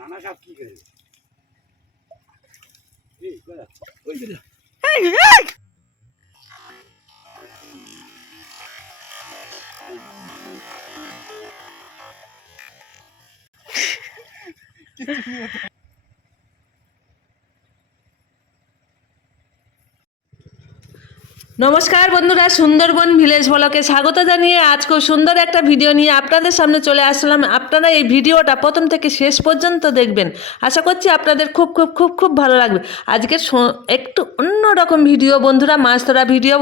খানা সব কি করে এই করা ওই দিলা নমস্কার বন্ধুরা, সুন্দরবন ভিলেজ ব্লগে স্বাগত জানিয়ে আজ খুব সুন্দর একটা ভিডিও নিয়ে আপনাদের সামনে চলে আসলাম। আপনারা এই ভিডিওটা প্রথম থেকে শেষ পর্যন্ত দেখবেন, আশা করছি আপনাদের খুব খুব খুব খুব ভালো লাগবে। আজকের একটু অন্যরকম ভিডিও বন্ধুরা, মাছ ধরা ভিডিও।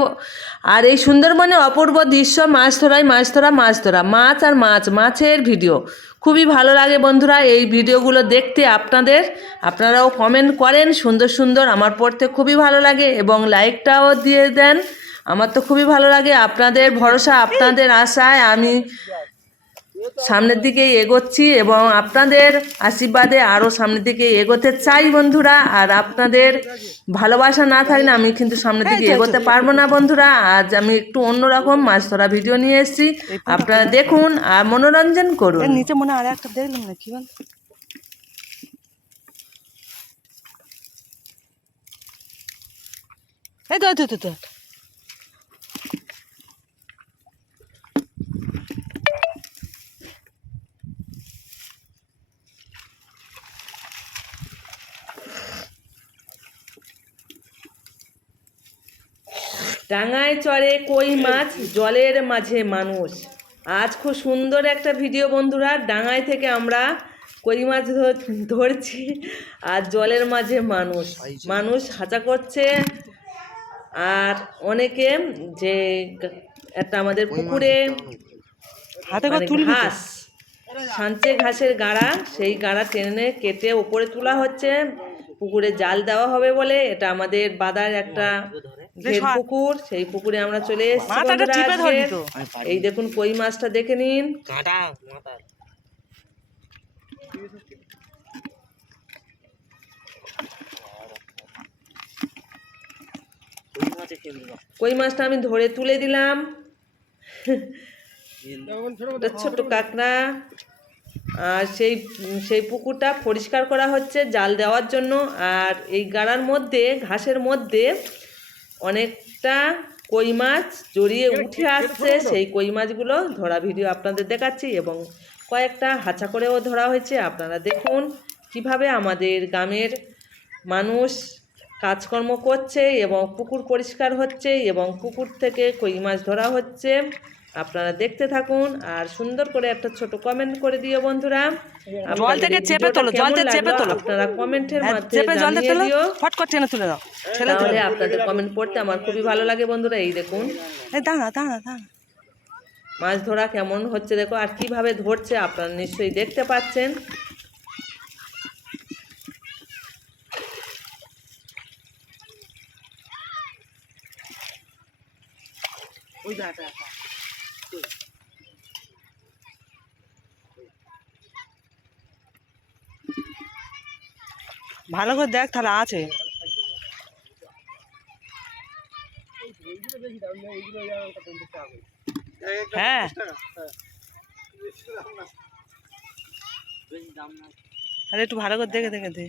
আর এই সুন্দরবনে অপূর্ব দৃশ্য, মাছ ধরায় মাছ ধরা মাছ আর মাছের ভিডিও খুবই ভালো লাগে বন্ধুরা। এই ভিডিওগুলো দেখতে আপনারাও কমেন্ট করেন সুন্দর সুন্দর, আমার পড়তে খুবই ভালো লাগে এবং লাইকটাও দিয়ে দেন। আমার তো খুবই ভালো লাগে। আপনাদের ভরসা, আপনাদের আশায় আমি সামনের দিকে এগোচ্ছি এবং আপনাদের আশীর্বাদে আরও সামনের দিকে এগোতে চাই বন্ধুরা। আর আপনাদের ভালোবাসা না থাকলে আমি কিন্তু সামনের দিকে এগোতে পারবো না বন্ধুরা। আজ আমি একটু অন্যরকম মাছ ধরা ভিডিও নিয়ে এসেছি, আপনারা দেখুন আর মনোরঞ্জন করুন। নিচে মনে আর একটা দেখলাম না, কি বল এই তো ডাঙায় চড়ে কই মাছ, জলের মাঝে মানুষ। আজ খুব সুন্দর একটা ভিডিও বন্ধুরা। ডাঙায় থেকে আমরা কই মাছ ধরছি আর জলের মাঝে মানুষ হাঁচা করছে। আর অনেকে যে একটা আমাদের পুকুরে ঘাস সাঁচে ঘাসের গাড়া, সেই গাড়া টেনে কেটে ওপরে তোলা হচ্ছে, পুকুরে জাল দেওয়া হবে বলে। এটা আমাদের বাদার একটা পুকুর, সেই পুকুরে আমরা চলে এসেছি। এই দেখুন কই মাছটা দেখে নিন। কই মাছটা আমি ধরে তুলে দিলাম। ছোট কাঁকড়া। আর সেই পুকুরটা পরিষ্কার করা হচ্ছে জাল দেওয়ার জন্য। আর এই গাড়ার মধ্যে, ঘাসের মধ্যে অনেকটা কই মাছ জড়িয়ে উঠে আসছে। সেই কই মাছগুলো ধরা ভিডিও আপনাদের দেখাচ্ছি এবং কয়েকটা হাঁচা করেও ধরা হয়েছে। আপনারা দেখুন কিভাবে আমাদের গ্রামের মানুষ কাজকর্ম করছে এবং পুকুর পরিষ্কার হচ্ছে এবং পুকুর থেকে কই মাছ ধরা হচ্ছে। আপনারা দেখতে থাকুন আর সুন্দর করে একটা ছোট কমেন্ট করে দিও বন্ধুরা। জল থেকে চেপে তোলো, জল থেকে চেপে তোলো, আপনারা কমেন্টের মাধ্যমে জানিয়ে দিও। ফট করে টেনে তুলে দাও, তাহলে আপনাদের কমেন্ট পড়তে আমার খুবই ভালো লাগে বন্ধুরা। এই দেখুন দাঁড়া মাছ ধরা কেমন হচ্ছে দেখো, আর কিভাবে ধরছে আপনারা নিশ্চয়ই দেখতে পাচ্ছেন। ভালো করে দেখ, তাহলে আছে। হ্যাঁ আরে একটু ভালো করে দেখে দে।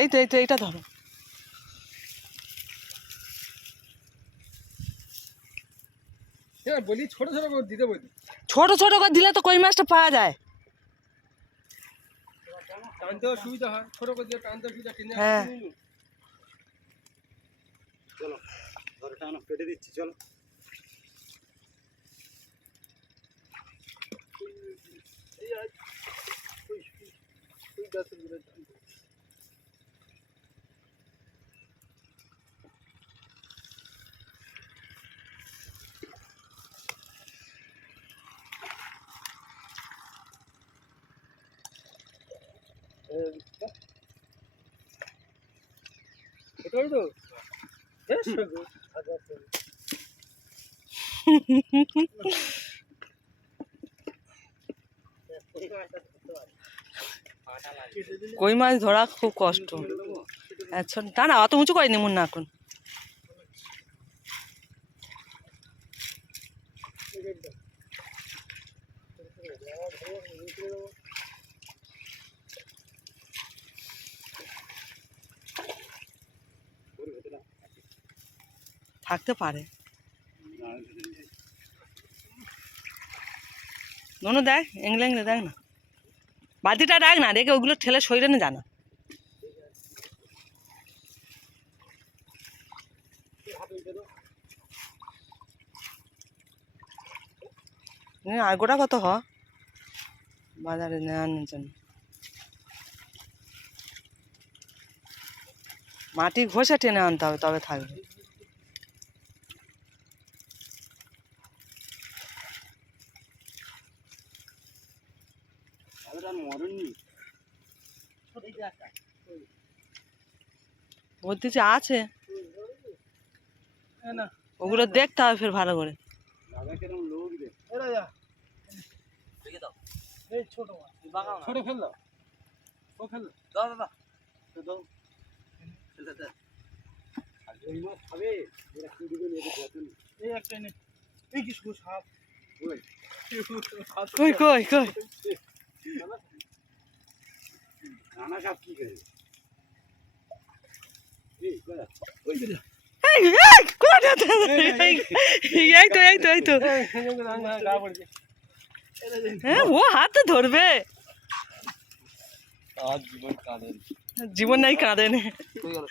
এই তো এইটা ধরো। বলি ছোট ছোট করে দিতে বলি, ছোট ছোট করে দিলে তো কই মাছটা পাওয়া যায়। টানতেও সুবিধা হয়, ছোট করে দিয়ে টানতে সুবিধা। হ্যাঁ চলো ধরে টানো, কেটে দিচ্ছি চলো। কই মাছ ধরা খুব কষ্ট। আচ্ছা তা না অত উঁচু করিনি মুন্না এখন। থাকতে পারে ননু দেখ এংলে এংলে দেখ না, বালতিটা দেখ না, রেখে ওগুলো ঠেলে শরীরে না জানা। আর গোটা কত হ বাজারে নেওয়ার জন্য মাটি ঘষে টেনে আনতে হবে তবে থাকবে। ওর দিকে আছে ওগুলো দেখতে হবে ফের ভালো করে। ছোট ফেল দাও, ও ফেল দাও। ওই মাছ খাবে এরা কি দিবে নিয়ে যেতে না। এই একটা নে, এই কি সাপ ওই কই কই কই রানা সাপ কি করে এই কই ওই যে এই এই কোথায় এই তো এই তো এই তো গা পড়ছে হ্যাঁ ও হাতে ধরবে আজ জীবন কাঁদে জীবন নাই কাঁদে নে কই গেল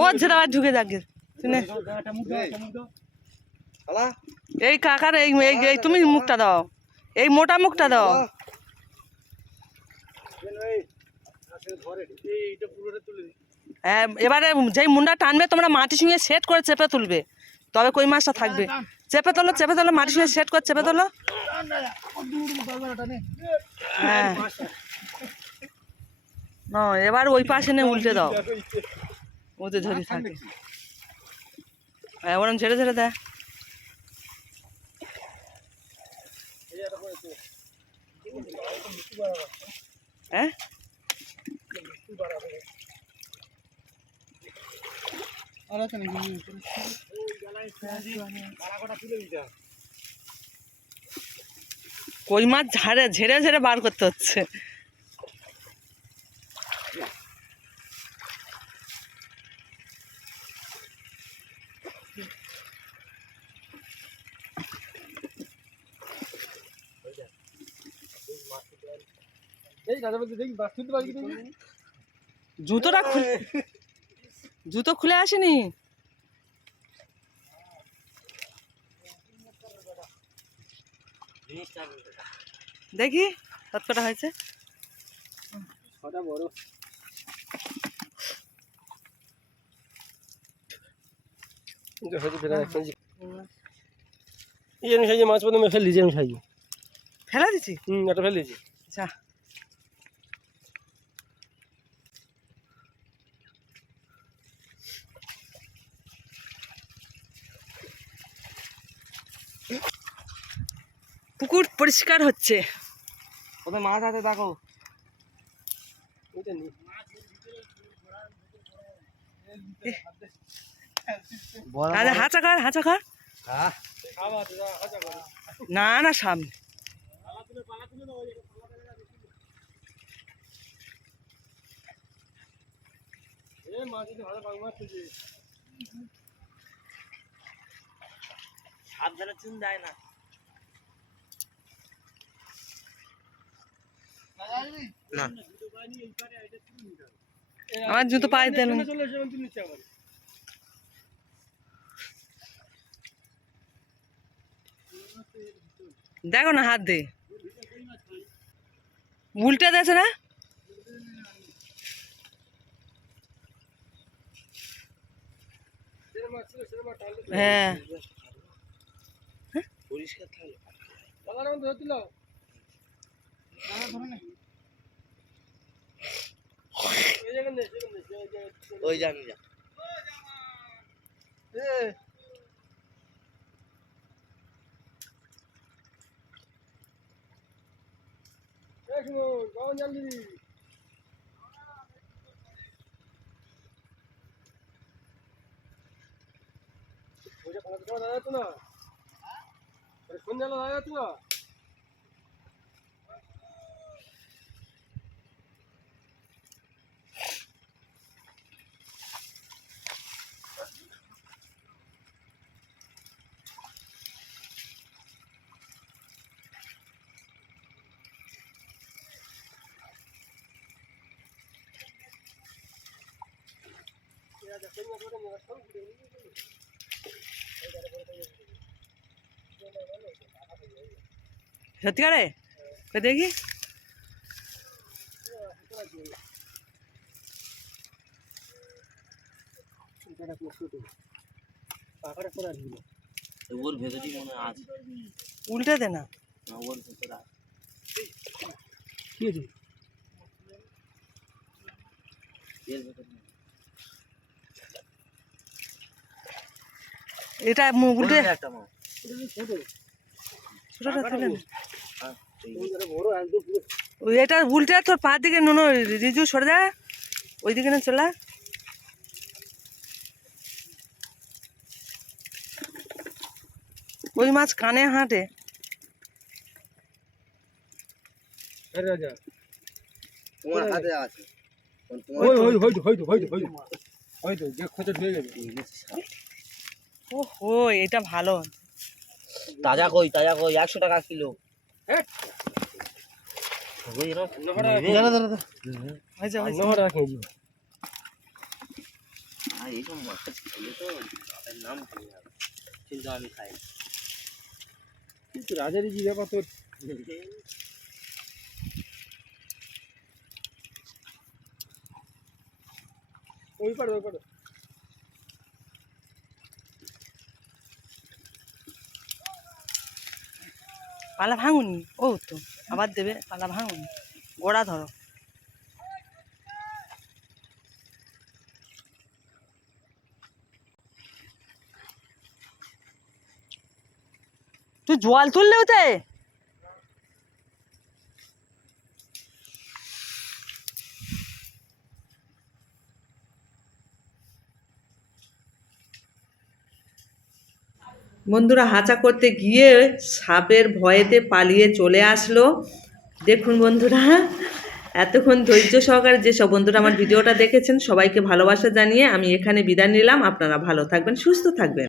ও ছেড়ে আর ঢুকে যাক শুনে এই কাকার এই এই তুমি মুখটা দাও, এই মোটা মুখটা দাও। হ্যাঁ এবারে যেই মুন্ডা টানবে তোমরা মাটি সঙ্গে সেট করে চেপে তুলবে তবে কই মাছটা থাকবে। চেপে তোলো মাটির সঙ্গে সেট করে চেপে তোলো। হ্যাঁ না এবার ওই পাশে নিয়ে উল্টে দাও ওদের ধরে থাকে। হ্যাঁ ওরম ঝেড়ে ঝেড়ে দেয়। হ্যাঁ কই মাছ ঝাড়ে ঝেড়ে ঝেড়ে বার করতে হচ্ছে। জুতোটা খুলে জুতো খুলে আসেনি দেখি কত কটা হয়েছে। বড় মাছ প্রথমে ফেল দিয়েছি আমি সাইজে ফেলা দিছি এটা ফেল দিয়েছি। আচ্ছা পুকুর পরিষ্কার হচ্ছে। কোথায় মাছ আছে দেখো। আরে হাঁচা কর না না সামনে সাবধানে চুন দেয় না। আমার জুতো পায়ে দিল দেখো না হাত দিয়ে উল্টে দিয়েছে না। হ্যাঁ পরিষ্কার থাকলে ওই জানি যা ওইটা কোনো সময় দাঁড়া যাচ্ছে না, সন্ধ্যা দাঁড়া যাচ্ছে না। সত্যিকারে কই দেখি ওর ভেতরেই মনে হয় আছে। উল্টে দে না। না, ওর ভেতরে আছে। কি আছে? এর ভেতরে নেই। এটা উল্টে ওই একটা মাছ। ছোটটা তুলে নে। হ্যাঁ, এই বড় একদম পুরো ওই এটা উল্টে তোর পা দিকে নুনো রিজু সরে যা ওই দিকে না চলা। ওই মাছ কানে হাঁটে। রাজা তোমার হাতে আছে। তোমার হয়তো যে খোঁজে ঢুকে গেছে। ও এটা ভালো। তাজা কই 100 টাকা কিলো। হ্যাঁ। ওই এরা নহরা নেবে। হয়েছে হয়েছে। নহরা খেয়ে এইসব মাছ খেলে তো তাদের নাম খেয়ে যাবে, কিন্তু আমি খাই না। কিন্তু রাজারই যে ব্যাপার তোর ওই পারে পালা ভাঙুনি ও তো আবার দেবে পালা ভাঙুনি গোড়া ধরো। তুই জল তুললে ওতে বন্ধুরা হাঁচা করতে গিয়ে সাপের ভয়েতে পালিয়ে চলে আসলো। দেখুন বন্ধুরা, এতক্ষণ ধৈর্য সহকারে যেসব বন্ধুরা আমার ভিডিওটা দেখেছেন সবাইকে ভালোবাসা জানিয়ে আমি এখানে বিদায় নিলাম। আপনারা ভালো থাকবেন, সুস্থ থাকবেন।